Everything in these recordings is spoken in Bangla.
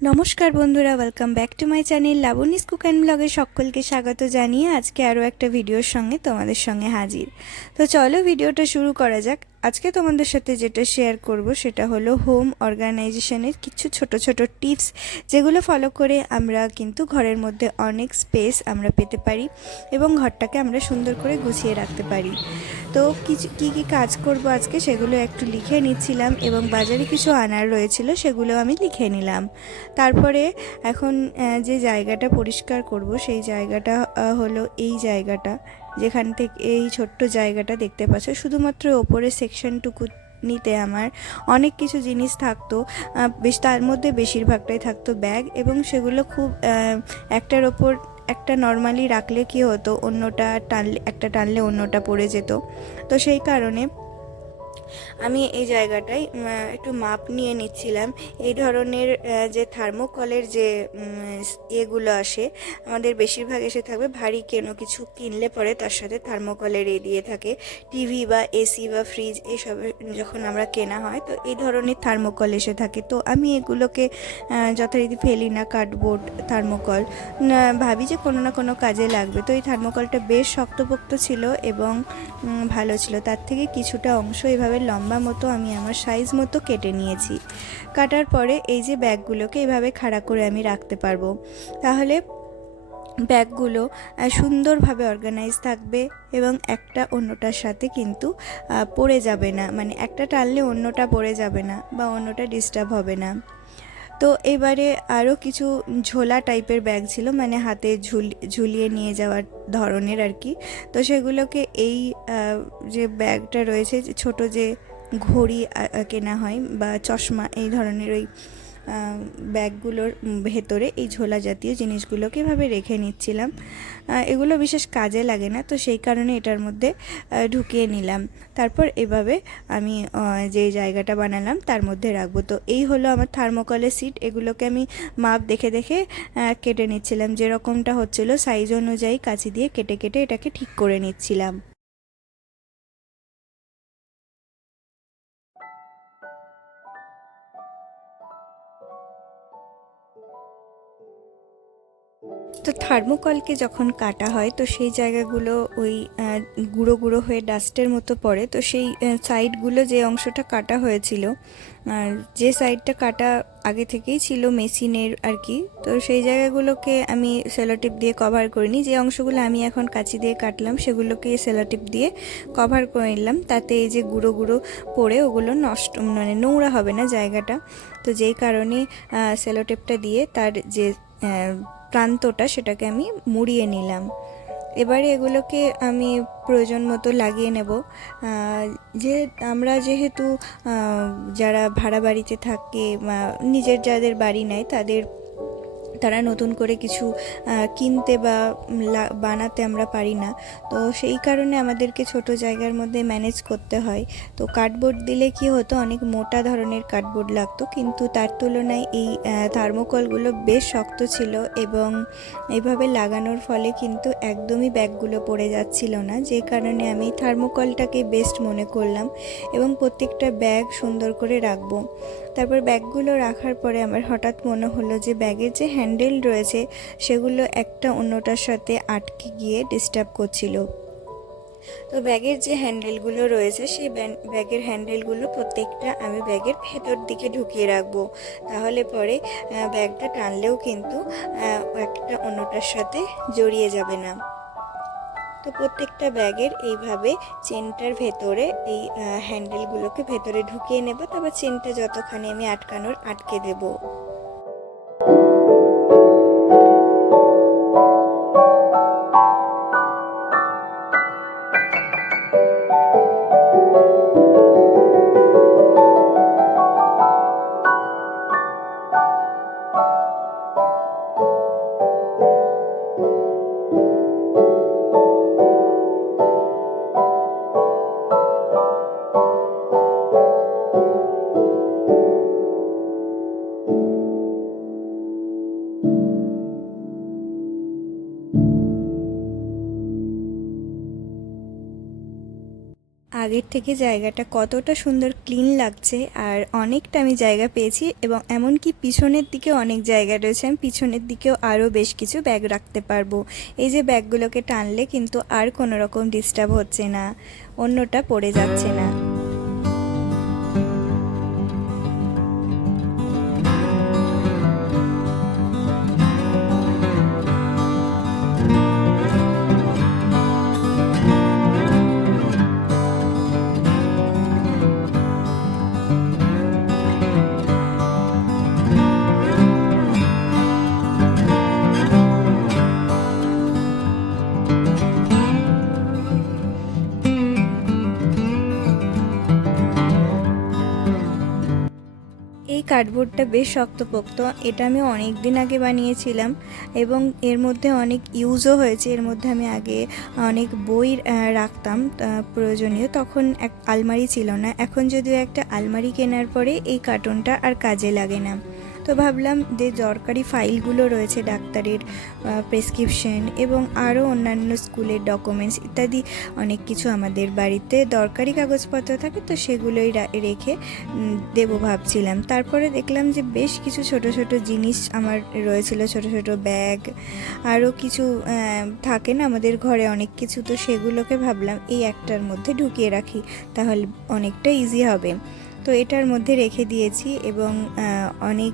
নমস্কার বন্ধুরা, welcome back to my channel Labani's cook and ব্লগে সকলকে স্বাগত জানিয়ে আজকে আরও একটা ভিডিওর সঙ্গে তোমাদের সঙ্গে হাজির। তো চলো ভিডিওটা শুরু করা যাক। আজকে তোমাদের সাথে যেটা শেয়ার করব সেটা হলো হোম অর্গানাইজেশনের কিছু ছোট ছোট টিপস, যেগুলো ফলো করে আমরা কিন্তু ঘরের মধ্যে অনেক স্পেস আমরা পেতে পারি এবং ঘরটাকে আমরা সুন্দর করে গুছিয়ে রাখতে পারি। তো কী কী কাজ করব আজকে সেগুলো একটু লিখে নিচ্ছিলাম এবং বাজারে কিছু আনার রয়েছিল সেগুলো আমি লিখে নিলাম। তারপরে এখন যে জায়গাটা পরিষ্কার করব সেই জায়গাটা হলো এই জায়গাটা, যেখান থেকে এই ছোট্ট জায়গাটা দেখতে পাচ্ছ। শুধুমাত্র ওপরের সেকশনটুকু নিতে আমার অনেক কিছু জিনিস থাকতো, তার মধ্যে বেশিরভাগটাই থাকতো ব্যাগ, এবং সেগুলো খুব একটার ওপর একটা নর্মালি রাখলে কি হতো, অন্যটা টানলে একটা টানলে অন্যটা পড়ে যেত। তো সেই কারণে আমি এই জায়গাটায় একটু মাপ নিয়ে নিচ্ছিলাম। এই ধরনের যে থার্মোকলের যে এগুলো আসে, আমাদের বেশিরভাগ এসে থাকবে ভারী কিছু কিনলে পরে তার সাথে থার্মোকলের দিয়ে থাকে। টিভি বা এসি বা ফ্রিজ এসব যখন আমরা কেনা হয় তো এই ধরনের থার্মোকল এসে থাকে। তো আমি এগুলোকে যথারীতি ফেলি না, কার্ডবোর্ড থার্মোকল ভাবি যে কোনো না কোনো কাজে লাগবে। তো এই থার্মোকলটা বেশ শক্তপোক্ত ছিল এবং ভালো ছিল। তার থেকে কিছুটা অংশ এভাবে লম্বা মতো আমি আমার সাইজ মতো কেটে নিয়েছি। কাটার পরে এই যে ব্যাগগুলোকে এভাবে খাড়া করে আমি রাখতে পারবো, তাহলে ব্যাগগুলো সুন্দরভাবে অর্গানাইজ থাকবে এবং একটা অন্যটার সাথে কিন্তু পড়ে যাবে না, মানে একটা টানলে অন্যটা পড়ে যাবে না বা অন্যটা ডিস্টার্ব হবে না। তো এবারে আরও কিছু ঝোলা টাইপের ব্যাগ ছিল, মানে হাতে ঝুলিয়ে নিয়ে যাওয়ার ধরনের আর কি। তো সেগুলোকে এই যে ব্যাগটা রয়েছে, ছোট যে ঘড়ি কেনা হয় বা চশমা, এই ধরনের ওই ব্যাগগুলোর ভেতরে এই ঝোলা জাতীয় জিনিসগুলোকে এভাবে রেখে নিচ্ছিলাম। এগুলো বিশেষ কাজে লাগে না, তো সেই কারণে এটার মধ্যে ঢুকিয়ে নিলাম। তারপর এভাবে আমি যে জায়গাটা বানালাম তার মধ্যে রাখবো। তো এই হলো আমার থার্মোকলের সিট। এগুলোকে আমি মাপ দেখে দেখে কেটে নিচ্ছিলাম, যেরকমটা হচ্ছিলো সাইজ অনুযায়ী কাঁচি দিয়ে কেটে কেটে এটাকে ঠিক করে নিচ্ছিলাম। তো থার্মোকলকে যখন কাটা হয় তো সেই জায়গাগুলো ওই গুঁড়ো গুঁড়ো হয়ে ডাস্টের মতো পড়ে। তো সেই সাইডগুলো যে অংশটা কাটা হয়েছিল, যে সাইডটা কাটা আগে থেকেই ছিল মেশিনের আর কি, তো সেই জায়গাগুলোকে আমি সেলোটিপ দিয়ে কভার করিনি। যে অংশগুলো আমি এখন কাঁচি দিয়ে কাটলাম সেগুলোকে সেলোটিপ দিয়ে কভার করে নিলাম, তাতে এই যে গুঁড়ো গুঁড়ো পড়ে ওগুলো নষ্ট, মানে নোংরা হবে না জায়গাটা। তো যেই কারণে সেলোটেপটা দিয়ে তার যে প্রান্তটা সেটাকে আমি মুড়িয়ে নিলাম। এবারে এগুলোকে আমি প্রয়োজন মতো লাগিয়ে নেব। যে আমরা যেহেতু যারা ভাড়া বাড়িতে থাকে বা নিজের যাদের বাড়ি নেয় তারা নতুন করে কিছু কিনতে বা বানাতে আমরা পারি না। তো সেই কারণে আমাদেরকে ছোট জায়গার মধ্যে ম্যানেজ করতে হয়। তো কার্ডবোর্ড দিলে কি হতো, অনেক মোটা ধরনের কার্ডবোর্ড লাগতো, কিন্তু তার তুলনায় এই থার্মোকলগুলো বেশ শক্ত ছিল এবং এইভাবে লাগানোর ফলে কিন্তু একদমই ব্যাগগুলো পড়ে যাচ্ছিল না, যে কারণে আমি থার্মোকলটাকে বেস্ট মনে করলাম এবং প্রত্যেকটা ব্যাগ সুন্দর করে রাখবো। তারপর ব্যাগগুলো রাখার পরে আমার হঠাৎ মনে হলো যে ব্যাগের যে হ্যান্ডেল রয়েছে সেগুলো একটা অন্যটার সাথে আটকে গিয়ে ডিস্টার্ব করছিল। তো ব্যাগের যে হ্যান্ডেলগুলো রয়েছে সেই ব্যাগের হ্যান্ডেলগুলো প্রত্যেকটা আমি ব্যাগের ভেতর দিকে ঢুকিয়ে রাখবো, তাহলে পরে ব্যাগটা টানলেও কিন্তু একটা অন্যটার সাথে জড়িয়ে যাবে না। তো প্রত্যেকটা ব্যাগের এইভাবে চেনটার ভেতরে এই হ্যান্ডেলগুলোকে ভেতরে ঢুকিয়ে নেব, তারপর চেনটা যতখানি আমি আটকানোর আটকে দেব। আগের থেকে জায়গাটা কতটা সুন্দর ক্লিন লাগছে, আর অনেকটা আমি জায়গা পেয়েছি এবং এমনকি পিছনের দিকেও অনেক জায়গা রয়েছে। আমি পিছনের দিকেও আরও বেশ কিছু ব্যাগ রাখতে পারবো। এই যে ব্যাগগুলোকে টানলে কিন্তু আর কোনো রকম ডিস্টার্ব হচ্ছে না, অন্যটা পড়ে যাচ্ছে না। এই কার্ডবোর্ডটা বেশ শক্তপোক্ত, এটা আমি অনেক দিন আগে বানিয়েছিলাম এবং এর মধ্যে অনেক ইউজও হয়েছে। এর মধ্যে আমি আগে অনেক বই রাখতাম প্রয়োজনীয়, তখন এক আলমারি ছিল না। এখন যদিও একটা আলমারি কেনার পরে এই কার্টুনটা আর কাজে লাগে না। তো ভাবলাম যে দরকারি ফাইলগুলো রয়েছে, ডাক্তারের প্রেসক্রিপশন এবং আরও অন্যান্য স্কুলের ডকুমেন্টস ইত্যাদি অনেক কিছু আমাদের বাড়িতে দরকারি কাগজপত্র থাকে, তো সেগুলোই রেখে দেবো ভাবছিলাম। তারপরে দেখলাম যে বেশ কিছু ছোট ছোট জিনিস আমার রয়েছিল, ছোট ছোট ব্যাগ, আরও কিছু থাকে না আমাদের ঘরে অনেক কিছু, তো সেগুলোকে ভাবলাম এই একটার মধ্যে ঢুকিয়ে রাখি, তাহলে অনেকটা ইজি হবে। তো এটার মধ্যে রেখে দিয়েছি এবং অনেক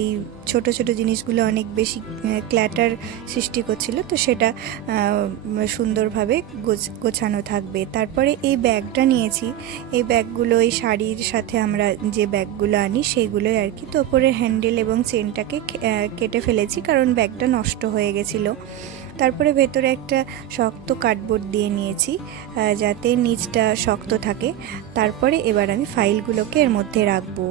এই ছোট ছোট জিনিসগুলো অনেক বেশি ক্ল্যাটার সৃষ্টি করছিল, তো সেটা সুন্দরভাবে গোছানো থাকবে। তারপরে এই ব্যাগটা নিয়েছি, এই ব্যাগগুলো এই শাড়ির সাথে আমরা যে ব্যাগগুলো আনি সেইগুলোই আর কি। তো ওপরে হ্যান্ডেল এবং চেনটাকে কেটে ফেলেছি কারণ ব্যাগটা নষ্ট হয়ে গেছিলো। তারপরে ভেতরে একটা শক্ত কার্ডবোর্ড দিয়ে নিয়েছি যাতে নিচটা শক্ত থাকে। তারপরে এবার আমি ফাইলগুলোকে এর মধ্যে রাখবো।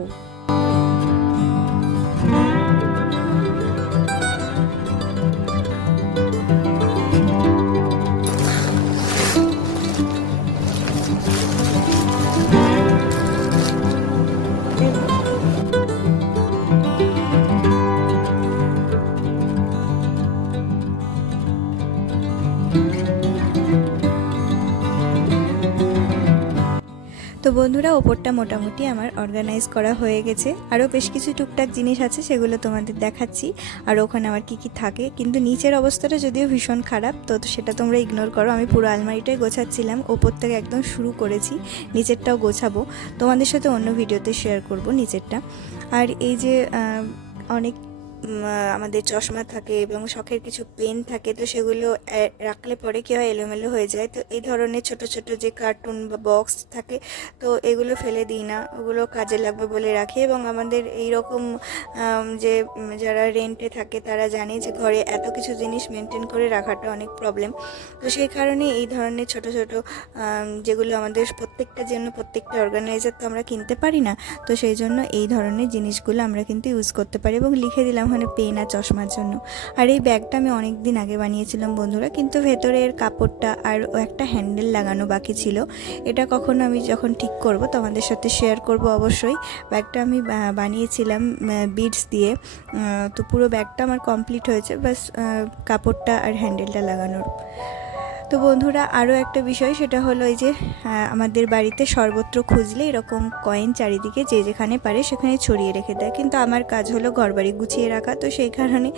তো বন্ধুরা, ওপরটা মোটামুটি আমার অর্গানাইজ করা হয়ে গেছে। আরও বেশ কিছু টুকটাক জিনিস আছে, সেগুলো তোমাদের দেখাচ্ছি আর ওখানে আমার কি কি থাকে। কিন্তু নিচের অবস্থাটা যদিও ভীষণ খারাপ, তো সেটা তোমরা ইগনোর করো। আমি পুরো আলমারিটাই গোছাচ্ছিলাম, ওপর থেকে একদম শুরু করেছি, নিচেরটাও গোছাবো, তোমাদের সাথে অন্য ভিডিওতে শেয়ার করব নিচেরটা। আর এই যে অনেক আমাদের চশমা থাকে এবং শখের কিছু পেন থাকে, তো সেগুলো রাখলে পরে কী হয়, এলোমেলো হয়ে যায়। তো এই ধরনের ছোট ছোট যে কার্টুন বা বক্স থাকে, তো এগুলো ফেলে দিই না, ওগুলো কাজে লাগবে বলে রাখি। এবং আমাদের এই রকম যে যারা রেন্টে থাকে তারা জানে যে ঘরে এত কিছু জিনিস মেনটেন করে রাখাটা অনেক প্রবলেম। তো সেই কারণে এই ধরনের ছোট ছোট যেগুলো আমাদের প্রত্যেকটার জন্য প্রত্যেকটা অর্গানাইজার তো আমরা কিনতে পারি না, তো সেই জন্য এই ধরনের জিনিসগুলো আমরা কিন্তু ইউজ করতে পারি। এবং লিখে দিলাম ওখানে পেন আর চশমার জন্য। আর এই ব্যাগটা আমি অনেক দিন আগে বানিয়েছিলাম বন্ধুরা, কিন্তু ভেতরের কাপড়টা আর একটা হ্যান্ডেল লাগানো বাকি ছিল। এটা কখনো আমি যখন ঠিক করব তোমাদের সাথে শেয়ার করব অবশ্যই। ব্যাগটা আমি বানিয়েছিলাম বিডস দিয়ে, তো পুরো ব্যাগটা আমার কমপ্লিট হয়েছে, বাস কাপড়টা আর হ্যান্ডেলটা লাগানোর। তো বন্ধুরা, আরও একটা বিষয়, সেটা হলো এই যে আমাদের বাড়িতে সর্বত্র খুঁজলে এরকম কয়েন চারিদিকে যে যেখানে পারে সেখানে ছড়িয়ে রেখে দেয়, কিন্তু আমার কাজ হলো ঘরবাড়ি গুছিয়ে রাখা। তো সেই কারণে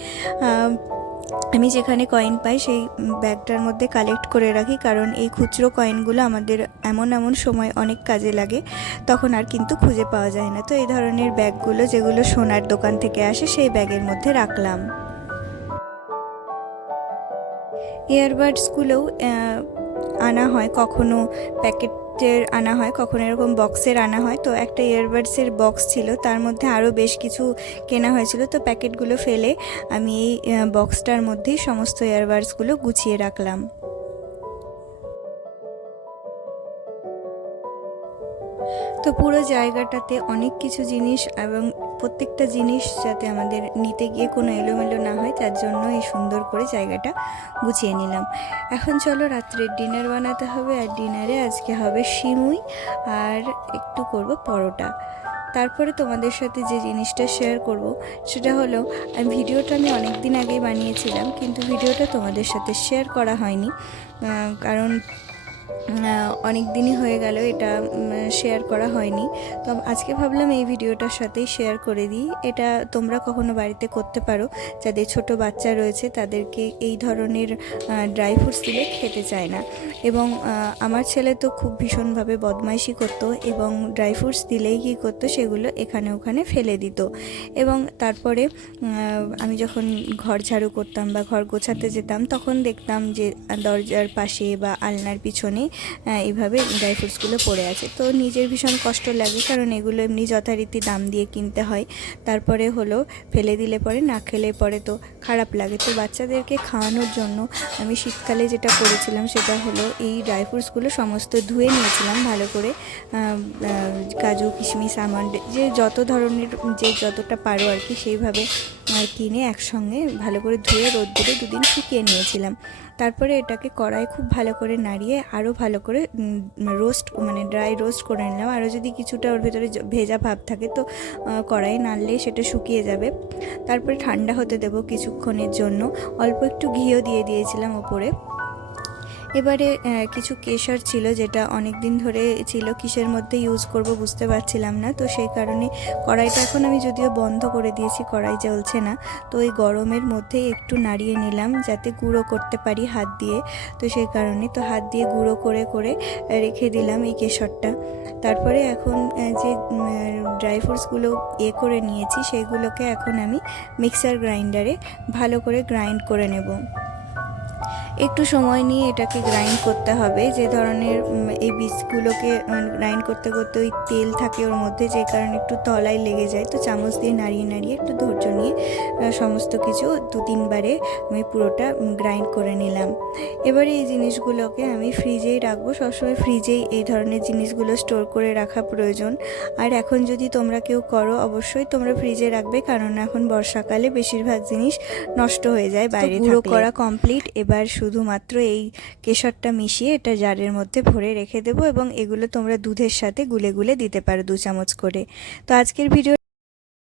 আমি যেখানে কয়েন পাই সেই ব্যাগটার মধ্যে কালেক্ট করে রাখি, কারণ এই খুচরো কয়েনগুলো আমাদের এমন এমন সময় অনেক কাজে লাগে, তখন আর কিন্তু খুঁজে পাওয়া যায় না। তো এই ধরনের ব্যাগগুলো যেগুলো সোনার দোকান থেকে আসে সেই ব্যাগের মধ্যে রাখলাম। ইয়ারবাডসগুলোও আনা হয়, কখনো প্যাকেটের আনা হয়, কখনো এরকম বক্সের আনা হয়। তো একটা ইয়ারবাডসের বক্স ছিল, তার মধ্যে আরও বেশ কিছু কেনা হয়েছিল, তো প্যাকেটগুলো ফেলে আমি এই বক্সটার মধ্যেই সমস্ত ইয়ারবাডসগুলো গুছিয়ে রাখলাম। তো পুরো জায়গাটাতে অনেক কিছু জিনিস, এবং প্রত্যেকটা জিনিস যাতে আমাদের নিতে গিয়ে কোনো এলোমেলো না হয়, তার জন্য এই সুন্দর করে জায়গাটা গুছিয়ে নিলাম। এখন চলো রাত্রের ডিনার বানাতে হবে, আর ডিনারে আজকে হবে সিমুই আর একটু করব পরোটা। তারপরে তোমাদের সাথে যে জিনিসটা শেয়ার করব সেটা হলো, ভিডিওটা আমি অনেক দিন আগেই বানিয়েছিলাম, কিন্তু ভিডিওটা তোমাদের সাথে শেয়ার করা হয়নি, কারণ অনেক দিনই হয়ে গেল এটা শেয়ার করা হয়নি। তো আজকে ভাবলাম এই ভিডিওটার সাথেই শেয়ার করে দিই। এটা তোমরা কখনো বাড়িতে করতে পারো, যাদের ছোট বাচ্চা রয়েছে তাদেরকে এই ধরনের ড্রাই ফ্রুটস দিলে খেতে চায় না। এবং আমার ছেলে তো খুব ভীষণভাবে বদমাইশি করতো এবং ড্রাই ফ্রুটস দিলেই কী করতো, সেগুলো এখানে ওখানে ফেলে দিত। এবং তারপরে আমি যখন ঘর ঝাড়ু করতাম বা ঘর গোছাতে যেতাম, তখন দেখতাম যে দরজার পাশে বা আলনার পিছনে এইভাবে ড্রাই ফ্রুটসগুলো পড়ে আছে। তো নিজের ভীষণ কষ্ট লাগে, কারণ এগুলো এমনি যথারীতি দাম দিয়ে কিনতে হয়। তারপরে হলো ফেলে দিলে পরে, না খেলে পরে তো খারাপ লাগে। তো বাচ্চাদেরকে খাওয়ানোর জন্য আমি শীতকালে যেটা করেছিলাম সেটা হলো এই ড্রাই ফ্রুটসগুলো সমস্ত ধুয়ে নিয়েছিলাম ভালো করে। কাজু, কিশমিশ, আমন্ড, যে যত ধরনের যে যতটা পারো আর কি সেইভাবে কিনে একসঙ্গে ভালো করে ধুয়ে রোদ্দুরে দুদিন শুকিয়ে নিয়েছিলাম। তারপরে এটাকে কড়াই খুব ভালো করে নাড়িয়ে আরও ভালো করে রোস্ট, মানে ড্রাই রোস্ট করে নিলাম। আরও যদি কিছুটা ওর ভেতরে ভেজা ভাব থাকে তো কড়াই নাড়লেই সেটা শুকিয়ে যাবে। তারপরে ঠান্ডা হতে দেবো কিছুক্ষণের জন্য। অল্প একটু ঘিও দিয়ে দিয়েছিলাম ওপরে। এবারে কিছু কেশর ছিল, যেটা অনেক দিন ধরে ছিল, কিসের মধ্যে ইউজ করব বুঝতে পারছিলাম না। তো সেই কারণে কড়াইটা এখন আমি যদিও বন্ধ করে দিয়েছি, কড়াই জ্বলছে না। তো ওই গরমের মধ্যে একটু নাড়িয়ে নিলাম যাতে গুঁড়ো করতে পারি হাত দিয়ে। তো সেই কারণে তো হাত দিয়ে গুঁড়ো করে করে রেখে দিলাম এই কেশরটা। তারপরে এখন যে ড্রাই ফ্রুটসগুলো করে নিয়েছি সেইগুলোকে এখন আমি মিক্সার গ্রাইন্ডারে ভালো করে গ্রাইন্ড করে নেব। একটু সময় নিয়ে এটাকে গ্রাইন্ড করতে হবে। যে ধরনের এই বীজগুলোকে গ্রাইন্ড করতে করতে ওই তেল থাকে ওর মধ্যে, যে কারণে একটু তলায় লেগে যায়। তো চামচ দিয়ে নাড়িয়ে নাড়িয়ে একটু ধৈর্য নিয়ে সমস্ত কিছু 2-3 বারে আমি পুরোটা গ্রাইন্ড করে নিলাম। এবারে এই জিনিসগুলোকে আমি ফ্রিজেই রাখবো। সবসময় ফ্রিজেই এই ধরনের জিনিসগুলো স্টোর করে রাখা প্রয়োজন। আর এখন যদি তোমরা কেউ করো, অবশ্যই তোমরা ফ্রিজে রাখবে, কারণ এখন বর্ষাকালে বেশিরভাগ জিনিস নষ্ট হয়ে যায় বাইরে থাকলে। গুঁড়ো করা কমপ্লিট। এবার শুধুমাত্র এই কেশরটা মিশিয়ে এটা জারের মধ্যে ভরে রেখে দেবো, এবং এগুলো তোমরা দুধের সাথে গুলে গুলে দিতে পারো 2 চামচ করে। তো আজকের ভিডিও